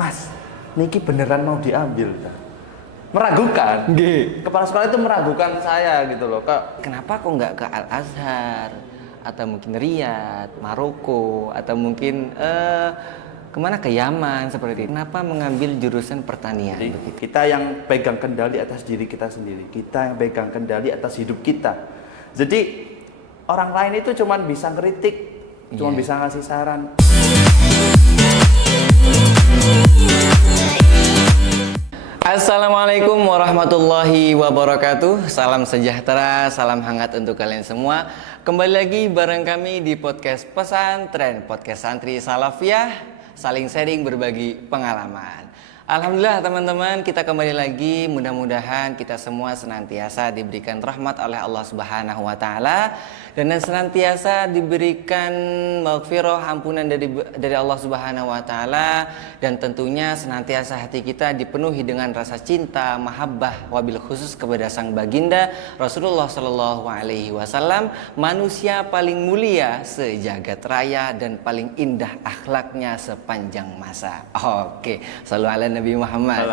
Mas, niki beneran mau diambil ta? Meragukan. Kepala sekolah itu meragukan saya gitu loh, Kak. Kenapa kok nggak ke Al Azhar atau mungkin Riyadh, Maroko atau mungkin kemana ke Yaman seperti itu? Kenapa mengambil jurusan pertanian? Jadi, kita yang pegang kendali atas diri kita sendiri, kita yang pegang kendali atas hidup kita. Jadi orang lain itu cuma bisa kritik, cuma bisa ngasih saran. Assalamualaikum warahmatullahi wabarakatuh. Salam sejahtera, salam hangat untuk kalian semua. Kembali lagi bareng kami di podcast Pesantren, podcast santri salafiyah, saling sharing berbagi pengalaman. Alhamdulillah teman-teman, kita kembali lagi. Mudah-mudahan kita semua senantiasa diberikan rahmat oleh Allah Subhanahu wa taala dan senantiasa diberikan maghfirah, ampunan dari Allah Subhanahu wa taala, dan tentunya senantiasa hati kita dipenuhi dengan rasa cinta, mahabbah, wabil khusus kepada sang baginda Rasulullah Shallallahu alaihi wasallam, manusia paling mulia sejagat raya dan paling indah akhlaknya sepanjang masa. Oke, selalu ala Nabi Muhammad.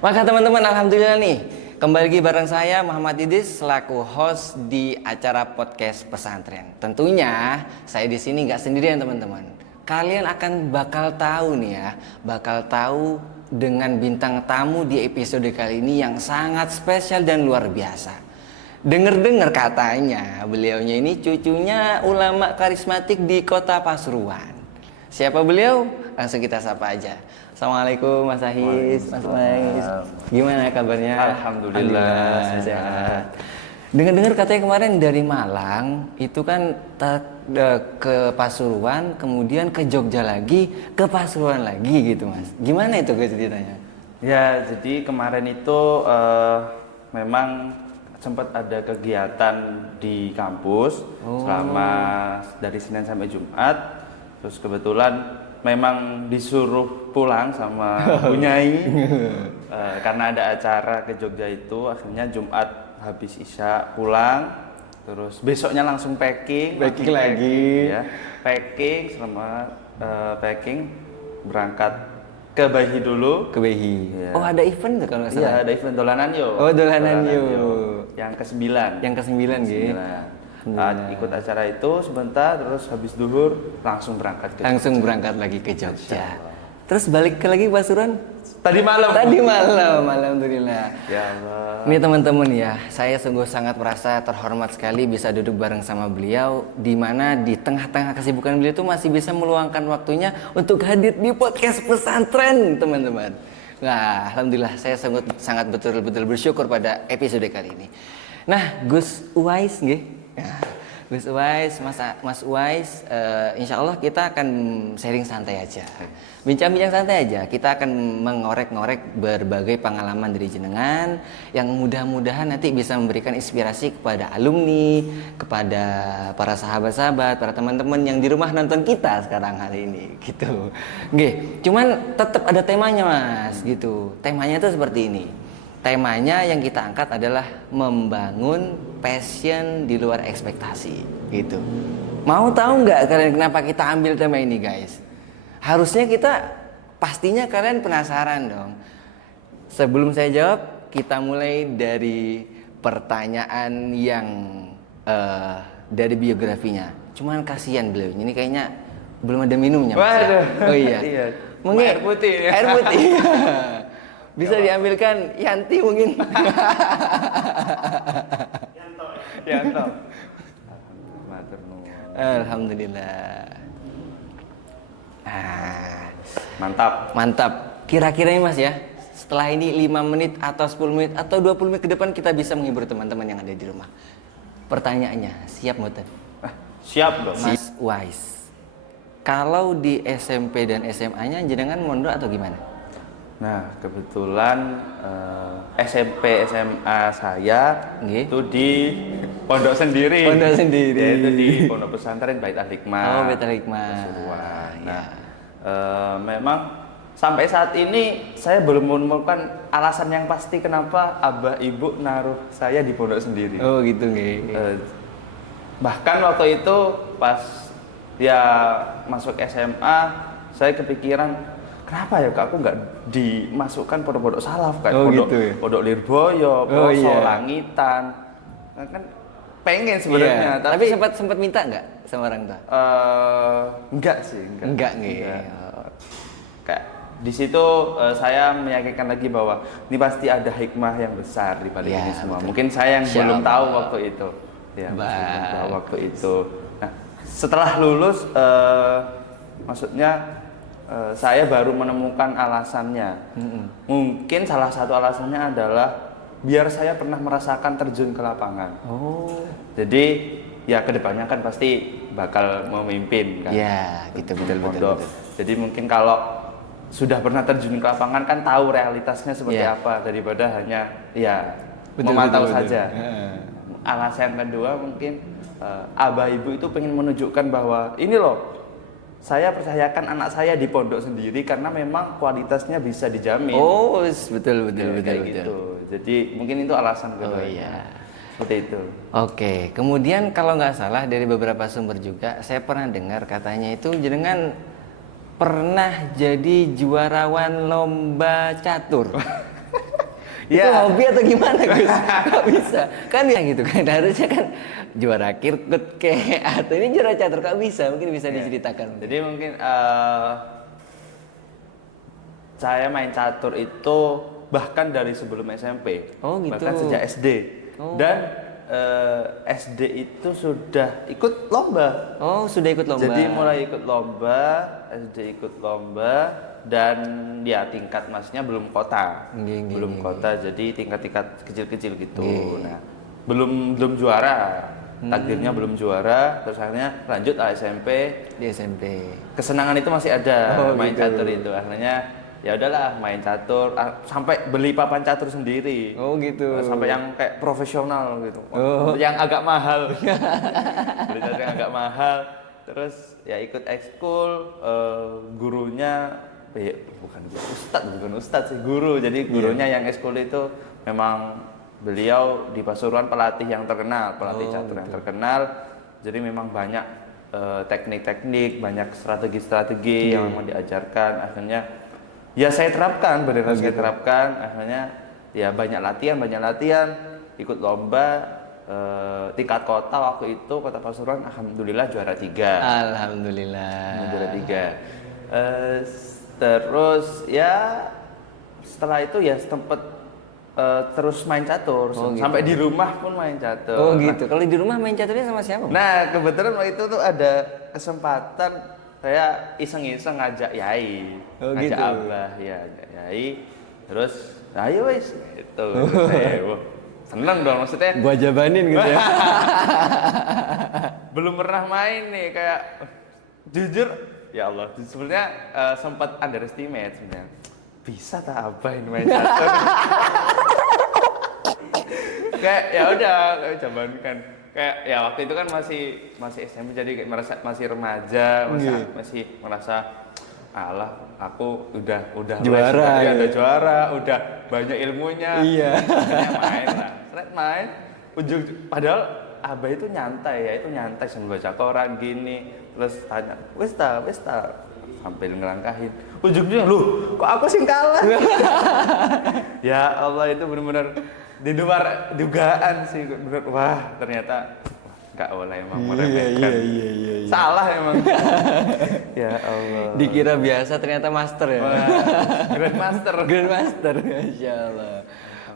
Maka teman-teman, alhamdulillah nih, kembali lagi bareng saya Muhammad Idris selaku host di acara podcast pesantren. Tentunya saya di sini nggak sendirian teman-teman. Kalian akan bakal tahu nih ya, bakal tahu dengan bintang tamu di episode kali ini yang sangat spesial dan luar biasa. Dengar-dengar katanya beliaunya ini cucunya ulama karismatik di kota Pasuruan. Siapa beliau? Langsung kita sapa aja. Assalamualaikum Mas Ahis, Mas Mais. Gimana kabarnya? Alhamdulillah sehat. Dengar-dengar katanya kemarin dari Malang itu kan ke Pasuruan, kemudian ke Jogja lagi, ke Pasuruan lagi gitu Mas. Gimana itu ceritanya? Ya, jadi kemarin itu memang sempat ada kegiatan di kampus selama dari Senin sampai Jumat. Terus kebetulan memang disuruh pulang sama Bunyai karena ada acara ke Jogja itu. Akhirnya Jumat habis Isya pulang, terus besoknya langsung packing lagi ya. Packing selama packing berangkat ke Bahi dulu. Ke Bahi ya. Oh, ada event kalau nggak salah? Iya, ada event Dolanan Yo. Oh, Dolanan Yo. Yang ke-9. Yang ke-9 gitu. Ikut acara itu sebentar, terus habis duhur langsung berangkat lagi ke Jogja. Terus balik lagi Pasuruan tadi malam, alhamdulillah. Ya Allah. Ini teman-teman ya, saya sungguh sangat merasa terhormat sekali bisa duduk bareng sama beliau, di mana di tengah-tengah kesibukan beliau itu masih bisa meluangkan waktunya untuk hadir di podcast pesantren, teman-teman. Nah, alhamdulillah saya sangat betul-betul bersyukur pada episode kali ini. Nah, Gus Uwais nggih. Gus Uwais, Mas Uwais, insya Allah kita akan sharing santai aja, bincang-bincang santai aja. Kita akan mengorek-ngorek berbagai pengalaman dari jenengan yang mudah-mudahan nanti bisa memberikan inspirasi kepada alumni, kepada para sahabat-sahabat, para teman-teman yang di rumah nonton kita sekarang hari ini, gitu. Oke, cuman tetap ada temanya Mas, gitu. Temanya tuh seperti ini. Temanya yang kita angkat adalah membangun passion di luar ekspektasi, gitu. Mau tahu nggak kalian kenapa kita ambil tema ini, guys? Harusnya pastinya kalian penasaran dong. Sebelum saya jawab, kita mulai dari pertanyaan yang dari biografinya. Cuman kasihan beliau, ini kayaknya belum ada minumnya. Mas. Waduh. Oh iya. Mungkin air putih. Air putih. Bisa diambilkan Yanti mungkin. Yanto. Alhamdulillah. Mantap. Kira-kira ini Mas ya, setelah ini 5 menit atau 10 menit atau 20 menit ke depan kita bisa menghibur teman-teman yang ada di rumah. Pertanyaannya, siap mboten? Siap dong. Mas Uwais. Kalau di SMP dan SMA-nya jenengan mondok atau gimana? Nah, kebetulan SMP SMA saya itu di pondok sendiri. Yaitu di Pondok Pesantren Bait Al-Hikmah. Oh, Bait Al-Hikmah. Pasuruan. Nah, memang sampai saat ini saya belum menemukan alasan yang pasti kenapa abah ibu naruh saya di pondok sendiri. Oh, gitu nggih. Bahkan waktu itu pas dia masuk SMA, saya kepikiran kenapa ya Kak aku nggak dimasukkan pondok-pondok salaf kayak Oh, pondok gitu ya? pondok Lirboyo, Oh, Poso, iya. Langitan. Nah, kan pengen sebenarnya, Iya. Tapi sempat minta nggak sama orang tua? enggak sih, Enggak nih. Enggak. Kayak di situ saya meyakinkan lagi bahwa ini pasti ada hikmah yang besar di balik Ya, ini semua. betul. Mungkin saya yang Insya belum Allah. tahu waktu itu. Ya, masih belum tahu waktu itu. Nah, setelah lulus maksudnya saya baru menemukan alasannya. Mungkin salah satu alasannya adalah biar saya pernah merasakan terjun ke lapangan. Oh. Jadi ya kedepannya kan pasti bakal memimpin kan. Ya, gitu betul. Pondok. Jadi mungkin kalau sudah pernah terjun ke lapangan kan tahu realitasnya seperti Iya. apa daripada hanya ya Betul, memantau betul, betul. saja. Heeh. Alasan kedua mungkin abah ibu itu pengen menunjukkan bahwa ini loh saya percayakan anak saya di pondok sendiri karena memang kualitasnya bisa dijamin. Oh, betul. Ya, kayak gitu. Jadi mungkin itu alasan kedua. Oh iya. Seperti itu. Oke, kemudian kalau nggak salah dari beberapa sumber juga saya pernah dengar katanya itu jenengan pernah jadi juarawan lomba catur. Itu Iya. hobi atau gimana Gus? Kok bisa? Kan ya gitu kan harusnya kan juara kirkut kayak atau ini juara catur kok bisa? Mungkin bisa diceritakan. Jadi mungkin saya main catur itu bahkan dari sebelum SMP. Oh, gitu. Bahkan sejak SD. Oh. Dan SD itu sudah ikut lomba. Oh, sudah ikut lomba. Jadi mulai ikut lomba, SD ikut lomba dan ya tingkat masnya belum kota. Belum kota, jadi tingkat-tingkat kecil-kecil gitu. Nah, belum juara. Takdirnya belum juara, terus akhirnya lanjut lah SMP. Di SMP. Kesenangan itu masih ada main gitu. catur itu. Akhirnya ya udahlah main catur sampai beli papan catur sendiri. Oh, gitu. Sampai yang kayak profesional gitu. Oh. Yang agak mahal. Beli catur yang agak mahal. Terus ya ikut ekskul, gurunya bukan ustadz sih, guru. Jadi gurunya yang ekskul itu memang beliau di Pasuruan pelatih yang terkenal, pelatih catur yang terkenal. Jadi memang banyak teknik-teknik, banyak strategi-strategi yang memang diajarkan. Akhirnya ya saya terapkan, beneran saya terapkan. Akhirnya ya banyak latihan, ikut lomba tingkat kota waktu itu, Kota Pasuruan, alhamdulillah juara 3. Alhamdulillah. Juara 3. Terus ya setelah itu ya sempet terus main catur. Sampai di rumah pun main catur. Oh gitu. Kalau di rumah main caturnya sama siapa? Nah kebetulan waktu itu tuh ada kesempatan saya iseng-iseng ngajak Yai, ngajak gitu. Abah, ya ngajak Yai. Terus, ayo wes, itu. Saya, wah, seneng dong maksudnya. Gua jabanin gitu ya. Belum pernah main nih kayak jujur ya Allah sebenarnya sempat underestimate sebenarnya bisa tak Abah ini main catur. Kayak ya udah kayak zaman kan kayak ya waktu itu kan masih SMP jadi kayak masih remaja masih merasa alah aku udah Juara, ya, ya. udah juara udah banyak ilmunya Iya. main lah main ujung padahal Abah itu nyantai sambil baca koran gini terus tanya wis ta sambil ngelangkahin ujungnya loh kok aku sing kalah. Ya Allah itu benar-benar di luar dugaan sih bener wah ternyata nggak boleh emang meremehkan. Iya. Salah emang. Ya Allah. Dikira biasa ternyata master ya. Wah, Grandmaster. Grandmaster, Masya Allah.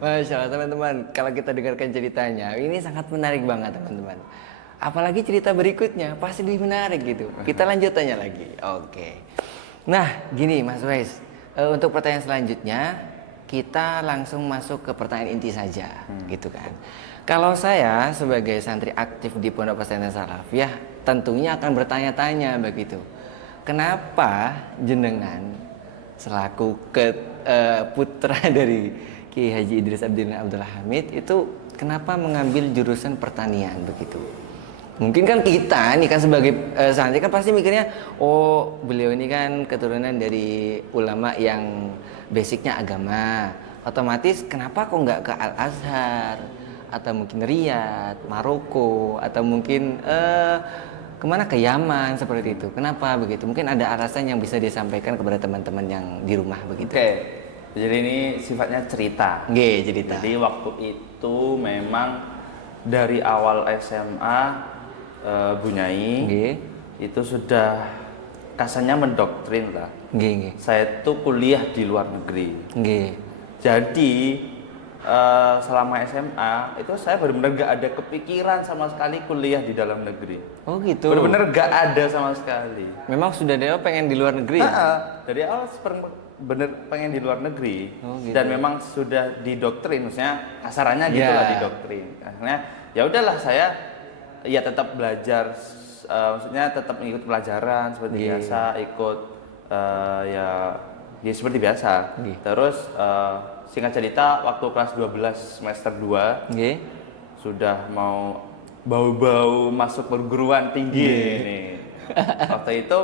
Masya Allah teman-teman, kalau kita dengarkan ceritanya, ini sangat menarik banget teman-teman. Apalagi cerita berikutnya, pasti lebih menarik gitu. Kita lanjut tanya lagi. Oke. Nah, gini Mas Wais, untuk pertanyaan selanjutnya, kita langsung masuk ke pertanyaan inti saja, gitu kan. Kalau saya sebagai santri aktif di Pondok Pesantren Salafiyah, tentunya akan bertanya-tanya begitu. Kenapa jenengan selaku putra dari Kiai Haji Idris Abdul Hamid itu kenapa mengambil jurusan pertanian begitu? Mungkin kan kita nih kan sebagai santri kan pasti mikirnya oh beliau ini kan keturunan dari ulama yang basicnya agama, otomatis kenapa kok nggak ke Al Azhar atau mungkin Riyadh, Maroko atau mungkin kemana ke Yaman seperti itu. Kenapa begitu? Mungkin ada alasan yang bisa disampaikan kepada teman-teman yang di rumah begitu. Oke. Jadi ini sifatnya cerita. Cerita. Jadi waktu itu memang dari awal SMA Bunyai itu sudah kasarnya mendoktrin lah. Saya tuh kuliah di luar negeri. Jadi selama SMA itu saya benar-benar gak ada kepikiran sama sekali kuliah di dalam negeri. Oh gitu. Benar-benar gak ada sama sekali. Memang sudah dari awal pengen di luar negeri ya? Dari awal bener pengen di luar negeri. Gitu. Dan memang sudah didoktrin, maksudnya kasarannya gitu lah didoktrin. Akhirnya ya udahlah saya ya tetap belajar, maksudnya tetap mengikut pelajaran seperti biasa, ikut ya seperti biasa. Terus singkat cerita waktu kelas 12 semester 2 sudah mau bau-bau masuk perguruan tinggi nih. Waktu itu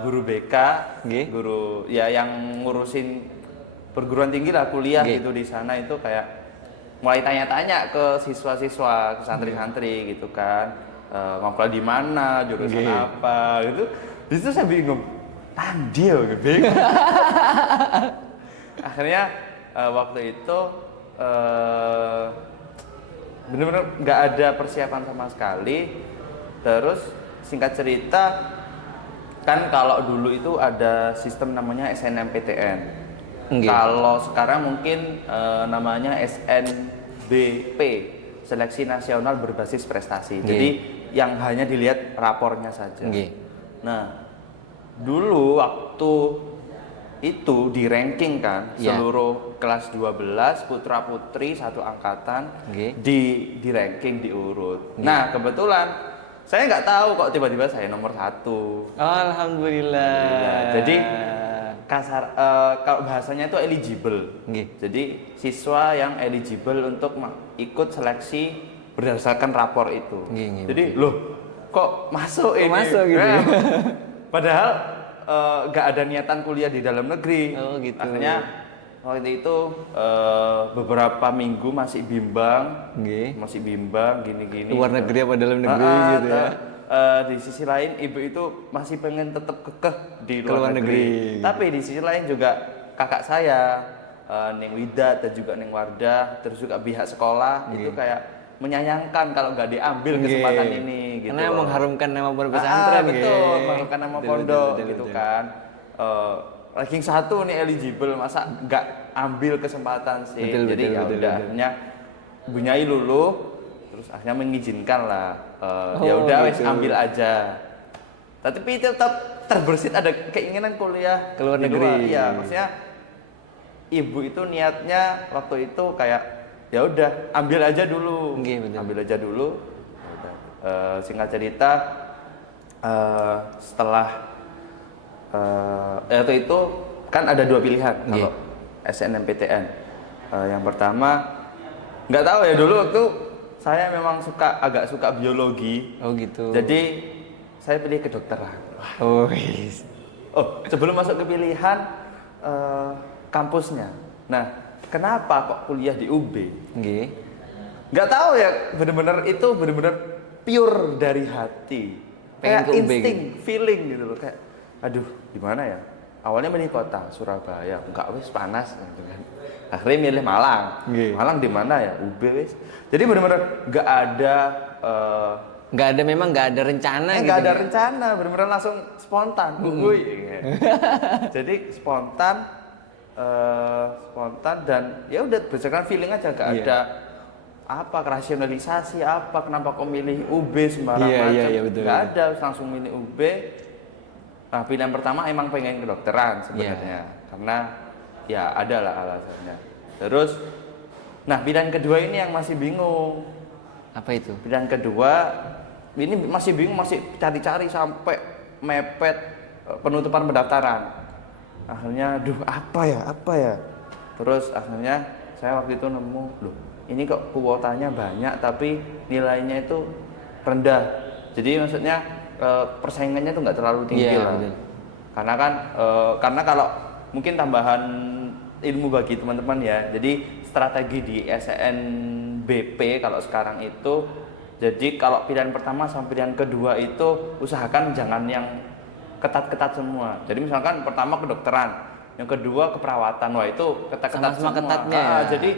guru BK, guru ya yang ngurusin perguruan tinggi lah, kuliah gitu di sana itu kayak mulai tanya-tanya ke siswa-siswa, ke santri-santri gitu kan, mau kuliah di mana, jurusan apa gitu. Di situ saya bingung, tandil gitu. Bingung. Akhirnya waktu itu benar-benar nggak ada persiapan sama sekali. Terus singkat cerita kan kalau dulu itu ada sistem namanya SNMPTN. Kalau sekarang mungkin namanya SNBP, Seleksi Nasional Berbasis Prestasi. Jadi yang hanya dilihat rapornya saja. Nah, dulu waktu itu di ranking kan seluruh kelas 12 putra putri satu angkatan di ranking diurut. Nah kebetulan saya nggak tahu kok tiba-tiba saya nomor 1. Alhamdulillah. Jadi kasar kalau bahasanya itu eligible. Jadi siswa yang eligible untuk ikut seleksi berdasarkan rapor itu. Jadi loh kok masuk ini? Masuk gitu. Nah, padahal nggak ada niatan kuliah di dalam negeri. Akhirnya waktu itu beberapa minggu masih bimbang, gini-gini. Luar negeri apa dalam negeri gitu ya? Di sisi lain ibu itu masih pengen tetap kekeh di luar negeri. Tapi di sisi lain juga kakak saya, Neng Widat dan juga Neng Wardah, terus juga pihak sekolah itu kayak menyayangkan kalau nggak diambil kesempatan ini gitu. Karena mengharumkan nama pondok pesantren betul, mengharumkan nama pondok gitu kan. Ranking 1 nih eligible, masa nggak ambil kesempatan sih. Jadi ya udah akhirnya Bunyai lulu, terus akhirnya mengizinkan lah. Ya udah wes ambil aja. Tapi tetap terbersit ada keinginan kuliah ke luar negeri. Iya, maksudnya ibu itu niatnya waktu itu kayak ya udah ambil aja dulu. Ambil aja dulu. Singkat cerita setelah waktu itu kan ada 2 pilihan kalau SNMPTN. Yang pertama nggak tahu ya, dulu waktu saya memang agak suka biologi. Jadi saya pilih kedokteran. Sebelum masuk ke pilihan kampusnya. Nah, kenapa kok kuliah di UB? Nggak tahu ya, benar-benar itu benar-benar pure dari hati. Kayak insting, feeling gitu loh, kayak aduh gimana ya. Awalnya milih kota Surabaya, enggak wes panas gitu kan. Akhirnya milih Malang. Malang di mana ya? UB wes. Jadi benar-benar nggak ada memang nggak ada rencana gitu. Nggak ada rencana, benar-benar langsung spontan. Jadi spontan dan ya udah berdasarkan feeling aja, nggak ada rasionalisasi kenapa kok milih UB sembarang macam. Nggak ada, langsung milih UB. Nah, pilihan pertama emang pengen kedokteran sebenarnya, karena ya ada lah alasannya. Terus, nah pilihan kedua ini yang masih bingung. Apa itu? Pilihan kedua ini masih bingung, masih cari-cari sampai mepet penutupan pendaftaran. Akhirnya, apa ya? Terus akhirnya saya waktu itu nemu, loh ini kok kuotanya banyak tapi nilainya itu rendah. Jadi maksudnya persaingannya tuh nggak terlalu tinggi lah. Karena kalau mungkin tambahan ilmu bagi teman-teman ya. Jadi strategi di SNBP kalau sekarang itu Jadi kalau pilihan pertama sama pilihan kedua itu usahakan jangan yang ketat-ketat semua. Jadi misalkan pertama kedokteran, yang kedua keperawatan, wah itu ketat-ketat Sama-sama semua. ketatnya ya? Jadi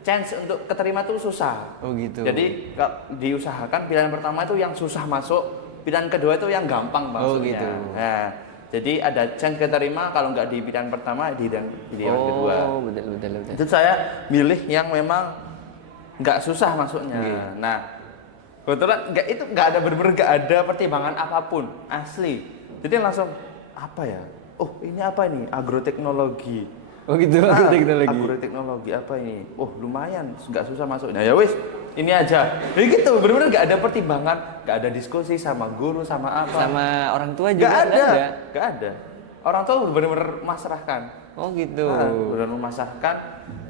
chance untuk keterima tuh susah. Oh gitu. Jadi diusahakan pilihan pertama itu yang susah masuk, pilihan kedua itu yang gampang masuknya. Oh gitu. Nah, jadi ada chance keterima kalau nggak di pilihan pertama di pilihan kedua. Oh betul. Itu saya milih yang memang nggak susah masuknya. Nah, kebetulan nggak ada bener-bener nggak ada pertimbangan apapun asli. Jadi langsung apa ya? Oh ini apa ini? Agroteknologi. Oh gitu, Agroteknologi apa ini? Oh lumayan, nggak susah masuk. Nah ya wis, ini aja. Jadi gitu, bener-bener nggak ada pertimbangan, nggak ada diskusi sama guru, sama apa. Sama orang tua juga Nggak ada. Orang tua bener-bener memasrahkan. Oh gitu. Bener-bener memasrahkan.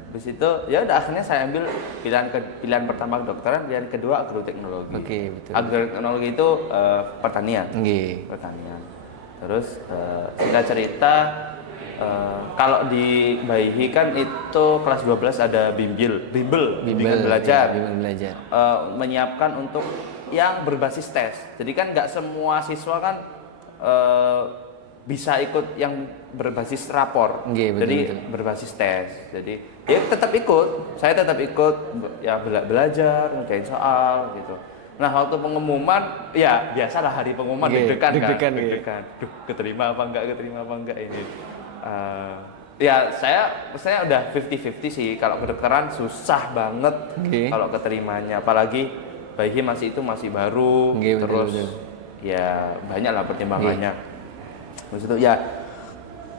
Habis itu ya udah akhirnya saya ambil pilihan pertama kedokteran, pilihan kedua agroteknologi. Oke, betul. Agroteknologi itu pertanian. Pertanian. Terus singkat cerita kalau di Baihi kan itu kelas 12 ada bimbel bimbingan belajar. Menyiapkan untuk yang berbasis tes. Jadi kan nggak semua siswa kan bisa ikut yang berbasis rapor. Jadi berbasis tes. Jadi ya saya tetap ikut ya belajar, ngerjain soal gitu. Nah waktu pengumuman ya biasalah hari pengumuman deg-degan. Duh, keterima apa enggak ini. Ya saya udah 50-50 sih. Kalau kedokteran susah banget kalau keterimanya, apalagi Baihi masih baru, terus ya banyak lah pertimbangannya. Terus itu ya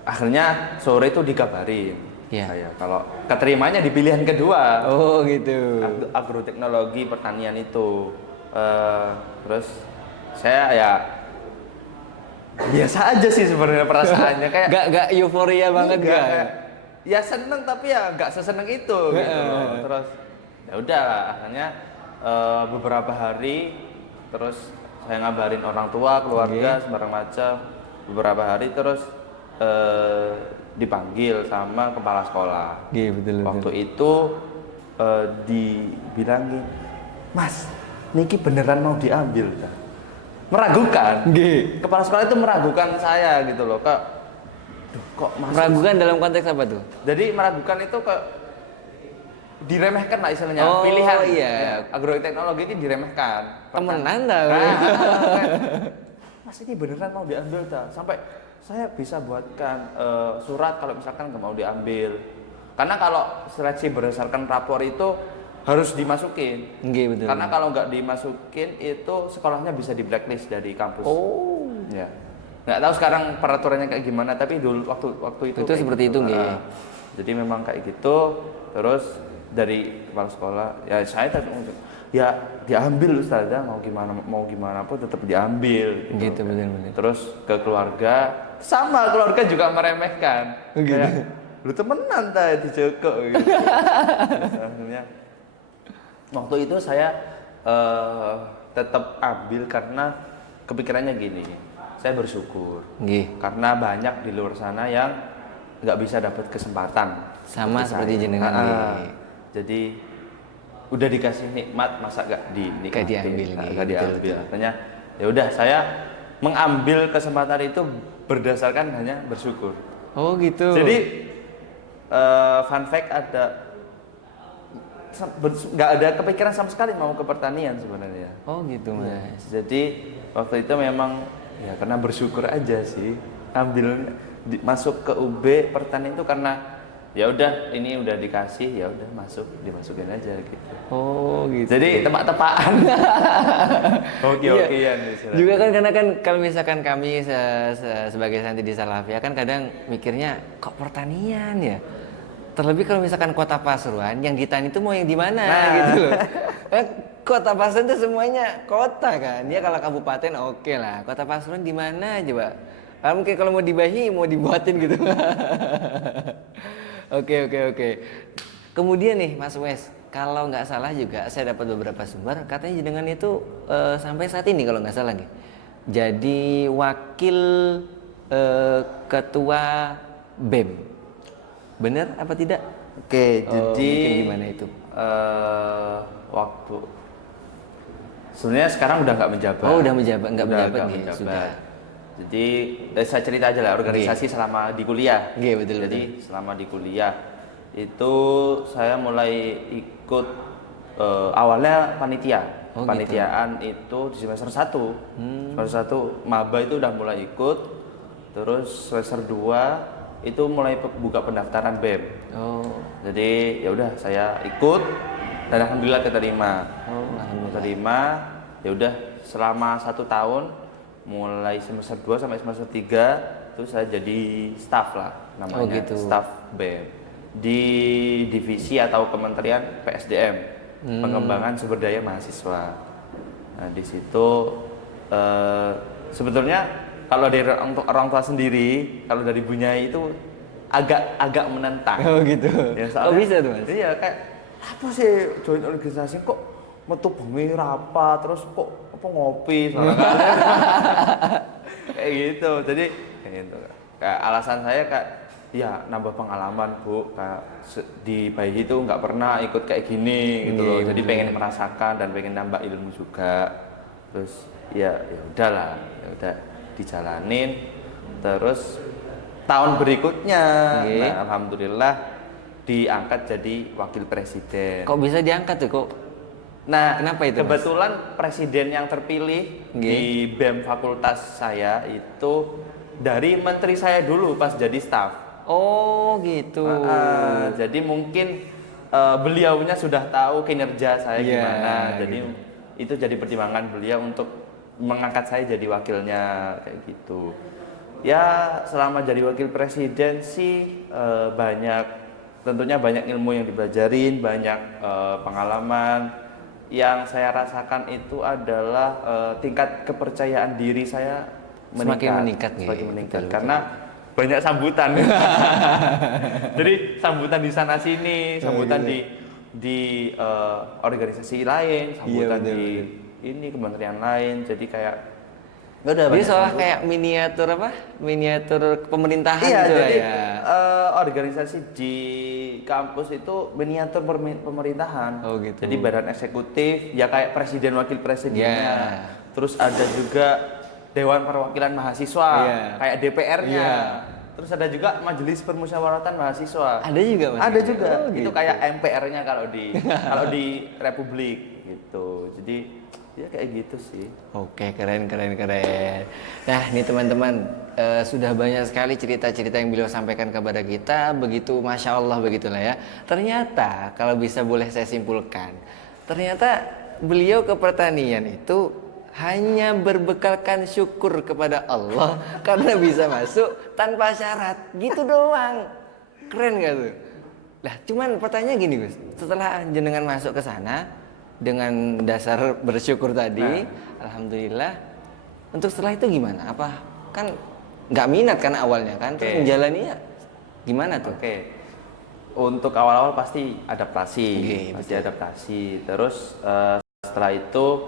akhirnya sore itu dikabarin saya kalau keterimanya di pilihan kedua. Oh gitu. Agroteknologi pertanian itu. Terus saya ya biasa aja sih sebenarnya perasaannya, kayak gak euforia banget enggak, ya seneng tapi ya nggak seseneng itu gitu loh. Terus ya udah akhirnya beberapa hari terus saya ngabarin orang tua, keluarga, sembarang macam. Beberapa hari terus dipanggil sama kepala sekolah. Waktu itu dibilangin, Mas, niki beneran mau diambil? Meragukan. Kepala sekolah itu meragukan saya gitu loh, kok Mas? Meragukan dalam konteks apa tuh? Jadi meragukan itu diremehkan lah istilahnya. Pilihan agroteknologi itu diremehkan. Temenan tau. Mas ini beneran mau diambil tak? Sampai saya bisa buatkan surat kalau misalkan nggak mau diambil. Karena kalau seleksi berdasarkan rapor itu harus dimasukin. Betul. Karena kalau nggak dimasukin itu sekolahnya bisa di blacklist dari kampus. Ya. Nggak tahu sekarang peraturannya kayak gimana, tapi dulu waktu itu seperti itu nggih. Jadi memang kayak gitu. Terus dari kepala sekolah ya saya tetap ya diambil Ustazah, mau gimana pun tetap diambil gitu. Betul. Terus ke keluarga juga meremehkan. Kayak, lu temenan tadi Joko gitu. Akhirnya waktu itu saya tetap ambil karena kepikirannya gini, saya bersyukur karena banyak di luar sana yang nggak bisa dapat kesempatan sama seperti jenengan. Jadi udah dikasih nikmat, masa gak diambil? Artinya ya udah saya mengambil kesempatan itu berdasarkan hanya bersyukur. Oh gitu. Jadi fun fact nggak ada kepikiran sama sekali mau ke pertanian sebenarnya. Oh gitu Mas. Jadi waktu itu memang ya karena bersyukur aja sih masuk ke UB pertanian itu karena ya udah ini udah dikasih, ya udah dimasukin aja gitu. Oh gitu. Jadi tebak-tebakan. Oke-okean juga kan, karena kan kalau misalkan kami sebagai santri di Salafiyah kan kadang mikirnya kok pertanian ya. Terlebih kalau misalkan Kota Pasuruan yang ditani itu mau yang di mana gitu loh. Kota Pasuruan itu semuanya kota kan. Ya kalau kabupaten oke lah. Kota Pasuruan di mana aja, Pak? Mungkin kalau mau dibahi mau dibuatin gitu. Oke. Kemudian nih Mas Wes, kalau nggak salah juga saya dapat beberapa sumber katanya jenengan itu sampai saat ini kalau nggak salah nih jadi wakil ketua BEM. Benar apa tidak? Oke, jadi gimana itu? Waktu Sebenarnya sekarang udah nggak menjabat. Oh, udah menjabat, nggak Udah menjabat nggak nih, menjabat. sudah. Jadi saya cerita aja lah organisasi selama di kuliah. Betul. Jadi selama di kuliah itu saya mulai ikut awalnya panitia. Oh, Panitiaan itu di semester 1. Semester 1 maba itu udah mulai ikut. Terus semester 2 itu mulai buka pendaftaran BEM. Oh. Jadi ya udah saya ikut dan alhamdulillah keterima. Keterima, ya udah selama 1 tahun mulai semester 2 sampai semester 3 itu saya jadi staff lah namanya, staff BEM di divisi atau kementerian PSDM, pengembangan sumber daya mahasiswa. Nah di situ sebetulnya kalau dari orang tua sendiri, kalau dari Bunyai itu agak menentang. Oh gitu. Ya, Kok bisa tuh Mas? Iya kayak apa sih join organisasi kok metu bengi rapat terus kok apa ngopi soalnya kan. Kayak gitu. Jadi kayak gitu. Kayak alasan saya kayak ya nambah pengalaman Bu, kayak di bayi itu nggak pernah ikut kayak gini gitu loh. Jadi pengen merasakan dan pengen nambah ilmu juga. Terus ya udahlah, ya udah dijalanin. Terus tahun berikutnya nah, alhamdulillah diangkat jadi wakil presiden. Kok bisa diangkat tuh kok? Nah, kenapa itu? Kebetulan Mas? Presiden yang terpilih di BEM fakultas saya itu dari menteri saya dulu pas jadi staf. Oh, gitu. Jadi mungkin beliaunya sudah tahu kinerja saya gimana. Jadi itu jadi pertimbangan beliau untuk mengangkat saya jadi wakilnya kayak gitu. Ya, selama jadi wakil presiden sih tentunya banyak ilmu yang dipelajarin, banyak pengalaman. Yang saya rasakan itu adalah tingkat kepercayaan diri saya semakin meningkat betul. Karena banyak sambutan. Jadi sambutan di sana sini, sambutan di organisasi lain, sambutan di ini kementerian lain. Jadi kayak jadi soalnya kayak miniatur pemerintahan gitu jadi, ya. Organisasi di kampus itu miniatur pemerintahan. Oh gitu. Jadi badan eksekutif ya kayak presiden wakil presidennya. Terus ada juga dewan perwakilan mahasiswa kayak DPR-nya. Terus ada juga majelis permusyawaratan mahasiswa. Ada juga Mas. Ada juga. Oh, itu gitu. kayak MPR-nya kalau di Republik gitu. Jadi ya kayak gitu sih. Oke, keren. Nah, nih teman-teman, sudah banyak sekali cerita-cerita yang beliau sampaikan kepada kita, begitu Masya Allah begitulah ya. Ternyata kalau bisa boleh saya simpulkan, ternyata beliau ke pertanian itu hanya berbekalkan syukur kepada Allah karena bisa masuk tanpa syarat, gitu doang. Keren gak tuh? Lah, cuman pertanyaannya gini Gus, setelah jenengan masuk ke sana dengan dasar bersyukur tadi, alhamdulillah. Untuk setelah itu gimana? Apa kan nggak minat kan awalnya kan? Terus menjalaninya gimana tuh? Untuk awal-awal pasti adaptasi, adaptasi. Terus setelah itu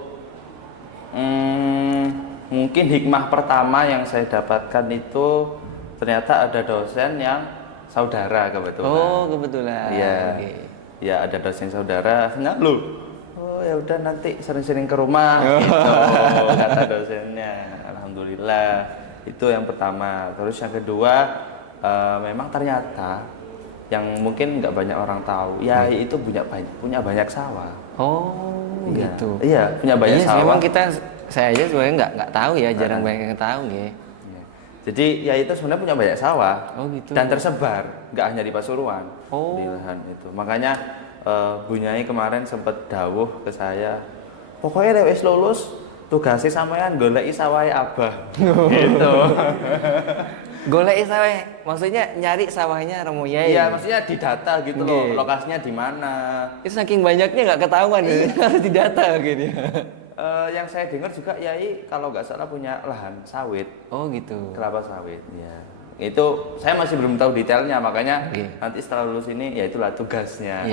mungkin hikmah pertama yang saya dapatkan itu ternyata ada dosen yang saudara kebetulan. Oh kebetulan. Iya. Ya ada dosen saudara. Nah lu. Oh ya udah nanti sering-sering ke rumah gitu kata dosennya. Alhamdulillah itu yang pertama. Terus yang kedua memang ternyata yang mungkin nggak banyak orang tahu ya itu punya banyak sawah. Oh gitu. Iya punya banyak sawah. Memang saya aja sebenarnya nggak tahu ya, jarang banyak yang tahu ya. Jadi ya itu sebenarnya punya banyak sawah. Oh gitu. Dan tersebar nggak hanya di Pasuruan di lahan itu. Makanya Bunyai kemarin sempat dawuh ke saya, pokoknya wis lulus tugasnya sampean goleki sawahe Abah. Gitu. Goleki sawah, maksudnya nyari sawahnya Romo Yai. Iya, maksudnya didata gitu loh, lokasinya di mana. Itu saking banyaknya nggak ketahuan ya, harus didata gini. Yang saya dengar juga Yai kalau nggak salah punya lahan sawit. Oh gitu. Kelapa sawit. Ya. Itu saya masih belum tahu detailnya, makanya nanti setelah lulus ini ya itulah tugasnya.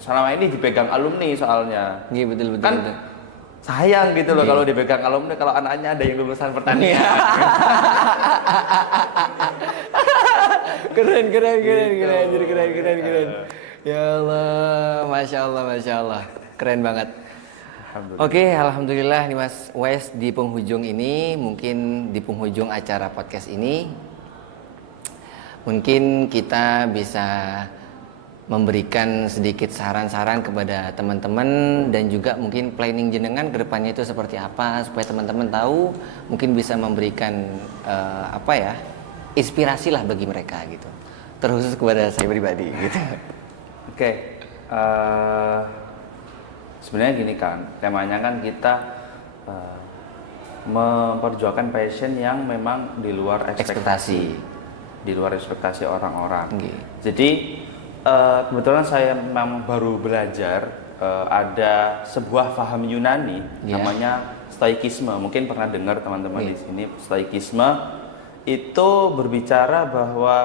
Selama ini dipegang alumni soalnya. Iya betul. Kan sayang gitu loh kalau dipegang alumni, kalau anaknya ada yang lulusan pertanian. Keren. Ya Allah, masya Allah, keren banget. Alhamdulillah. Oke, alhamdulillah nih Mas Wes, di penghujung ini, mungkin di penghujung acara podcast ini, mungkin kita bisa memberikan sedikit saran-saran kepada teman-teman dan juga mungkin planning jenengan ke depannya itu seperti apa supaya teman-teman tahu, mungkin bisa memberikan inspirasi lah bagi mereka gitu. Terkhusus kepada saya pribadi gitu. Oke, sebenarnya gini kan, temanya kan kita memperjuangkan passion yang memang di luar di luar ekspektasi orang-orang. Okay. Jadi kebetulan saya memang baru belajar ada sebuah paham Yunani namanya stoikisme. Mungkin pernah dengar teman-teman di sini. Stoikisme itu berbicara bahwa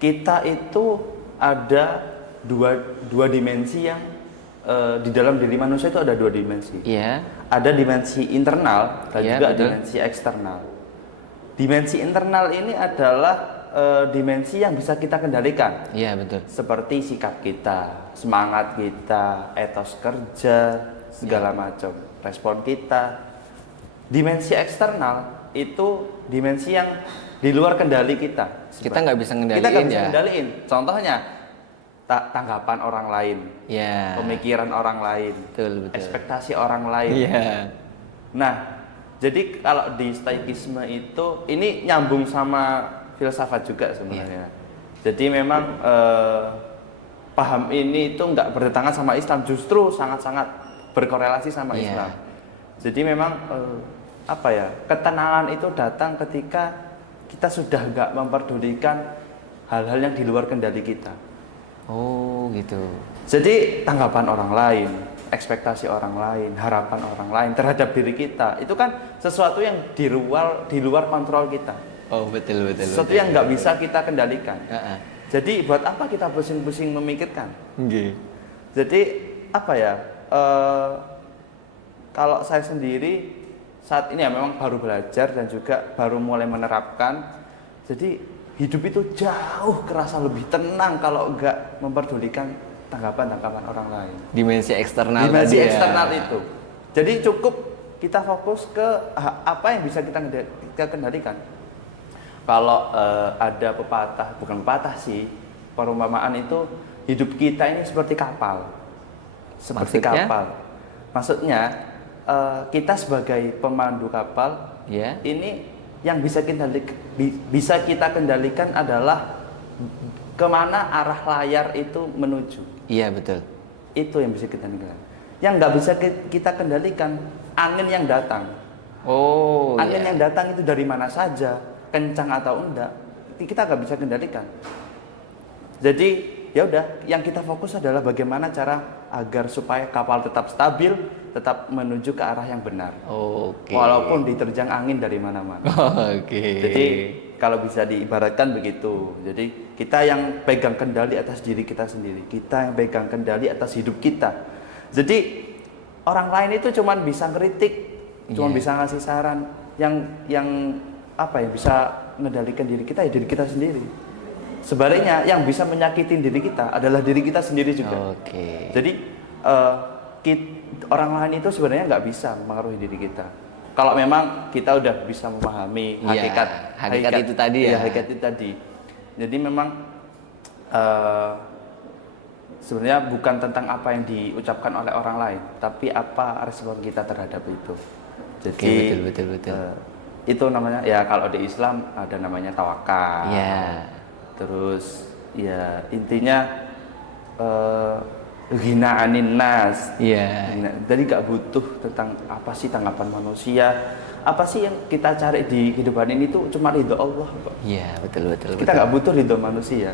kita itu ada dua dimensi yang di dalam diri manusia itu ada dua dimensi. Ada dimensi internal dan juga dimensi eksternal. Dimensi internal ini adalah dimensi yang bisa kita kendalikan. Iya, betul. Seperti sikap kita, semangat kita, etos kerja, segala macam, respon kita. Dimensi eksternal itu dimensi yang di luar kendali kita. Kita nggak bisa ngendaliin. Kita nggak bisa kendaliin. Contohnya tanggapan orang lain, pemikiran orang lain, betul. ekspektasi orang lain. Nah, jadi kalau di stoikisme itu ini nyambung sama filsafat juga sebenarnya. Jadi memang paham ini itu nggak bertentangan sama Islam, justru sangat-sangat berkorelasi sama Islam. Jadi memang ketenangan itu datang ketika kita sudah nggak memperdulikan hal-hal yang di luar kendali kita. Oh gitu. Jadi tanggapan orang lain, ekspektasi orang lain, harapan orang lain terhadap diri kita itu kan sesuatu yang di luar kontrol kita. Oh betul. Sesuatu yang nggak bisa kita kendalikan. Jadi buat apa kita pusing-pusing memikirkan? Jadi kalau saya sendiri saat ini ya memang baru belajar dan juga baru mulai menerapkan. Jadi hidup itu jauh kerasa lebih tenang kalau nggak memperdulikan tanggapan orang lain. Dimensi eksternal itu. Jadi cukup kita fokus ke apa yang bisa kita kendalikan. Kalau ada perumpamaan itu hidup kita ini seperti kapal. Maksudnya kita sebagai pemandu kapal, ini yang bisa kita kendalikan adalah kemana arah layar itu menuju. Iya betul. Itu yang bisa kita kendalikan. Yang nggak bisa kita kendalikan angin yang datang. Angin yang datang itu dari mana saja, kencang atau enggak, kita nggak bisa kendalikan. Jadi ya udah, yang kita fokus adalah bagaimana cara agar supaya kapal tetap stabil, tetap menuju ke arah yang benar. Walaupun diterjang angin dari mana-mana. Jadi kalau bisa diibaratkan begitu. Jadi kita yang pegang kendali atas diri kita sendiri, kita yang pegang kendali atas hidup kita. Jadi orang lain itu cuma bisa kritik, cuma bisa ngasih saran. Yang bisa mengendalikan diri kita ya diri kita sendiri. Sebaliknya yang bisa menyakitin diri kita adalah diri kita sendiri juga. Jadi orang lain itu sebenarnya nggak bisa mempengaruhi diri kita. Kalau memang kita udah bisa memahami hakikat itu tadi ya. Hakikat itu tadi. Jadi memang sebenarnya bukan tentang apa yang diucapkan oleh orang lain, tapi apa respon kita terhadap itu. Jadi betul. Itu namanya ya kalau di Islam ada namanya tawakal. Terus ya intinya ghina anin nas. Jadi gak butuh tentang apa sih tanggapan manusia, apa sih yang kita cari di kehidupan ini tuh cuma ridho Allah kok. Betul. Kita gak butuh ridho manusia.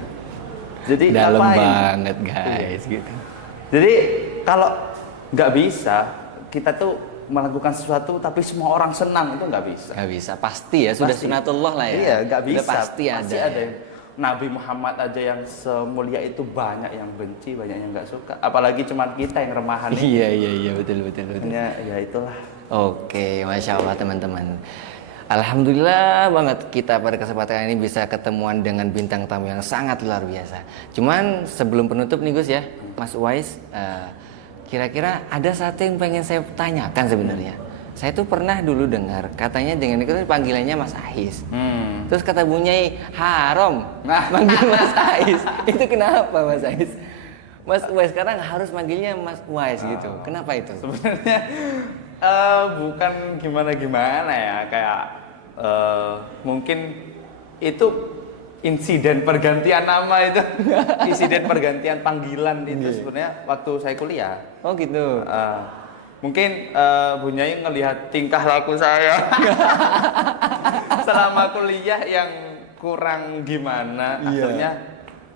Jadi dalam ngapain? Banget guys gitu. Jadi kalau nggak bisa kita tuh melakukan sesuatu tapi semua orang senang, itu nggak bisa. Nggak bisa, pasti ya, sudah sunatullah lah ya. Iya, nggak bisa. Pasti ada. Nabi Muhammad aja yang semulia itu banyak yang benci, banyak yang nggak suka. Apalagi cuma kita yang remahan. Iya, betul. Ya itulah. Oke, masya Allah teman-teman. Alhamdulillah banget kita pada kesempatan ini bisa ketemuan dengan bintang tamu yang sangat luar biasa. Cuman sebelum penutup nih Gus ya, Mas Uwais, kira-kira ada satu yang pengen saya tanyakan sebenarnya. Saya tuh pernah dulu dengar katanya dengan itu panggilannya Mas Ais. Terus kata Bunyai haram manggil Mas Ais. Itu kenapa Mas Ais? Mas Uwais sekarang harus manggilnya Mas Uwais gitu. Kenapa itu? Sebenarnya bukan gimana-gimana ya, kayak mungkin itu insiden pergantian nama itu, insiden pergantian panggilan itu sebenarnya waktu saya kuliah. Oh gitu. Mungkin Bunyai ngelihat tingkah laku saya selama kuliah yang kurang gimana, akhirnya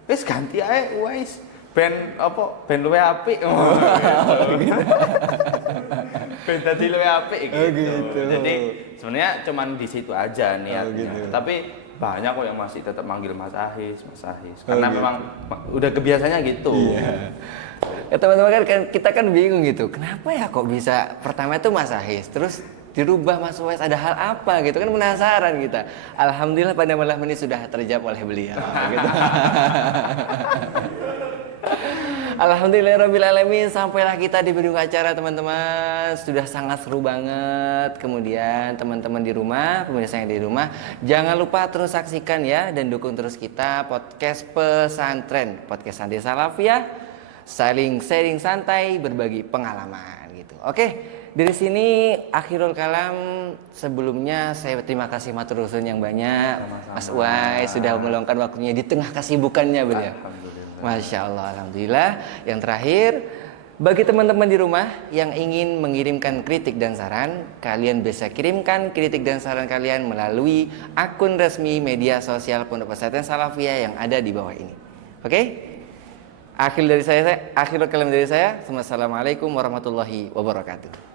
wis ganti aja Uwais. Ben apa? Ben luwe apik. Ben dadi luwe apik gitu. Jadi sebenarnya cuman di situ aja niatnya. Tapi banyak kok yang masih tetap manggil Mas Ahis, Mas Ahis. Karena memang udah kebiasaannya gitu. Iya. Ya teman-teman kan kita kan bingung gitu. Kenapa ya kok bisa pertama itu Mas Ahis, terus dirubah Mas Uwais, ada hal apa gitu kan, penasaran kita. Alhamdulillah pada malam ini sudah terjawab oleh beliau gitu. Alhamdulillahirrabbilalamin, sampailah kita di penghujung acara teman-teman. Sudah sangat seru banget. Kemudian teman-teman di rumah, pemirsa yang di rumah, jangan lupa terus saksikan ya dan dukung terus kita podcast pesantren, podcast santri Salafiyah, saling sharing santai, berbagi pengalaman gitu. Oke, dari sini akhirul kalam. Sebelumnya saya terima kasih matur nuwun yang banyak. Sama-sama. Mas Uwais sudah meluangkan waktunya di tengah kesibukannya beliau. Masya Allah, Alhamdulillah. Yang terakhir, bagi teman-teman di rumah yang ingin mengirimkan kritik dan saran, kalian bisa kirimkan kritik dan saran kalian melalui akun resmi media sosial Pondok Pesantren Salafiyah yang ada di bawah ini. Oke? Akhir kalam dari saya. Assalamualaikum warahmatullahi wabarakatuh.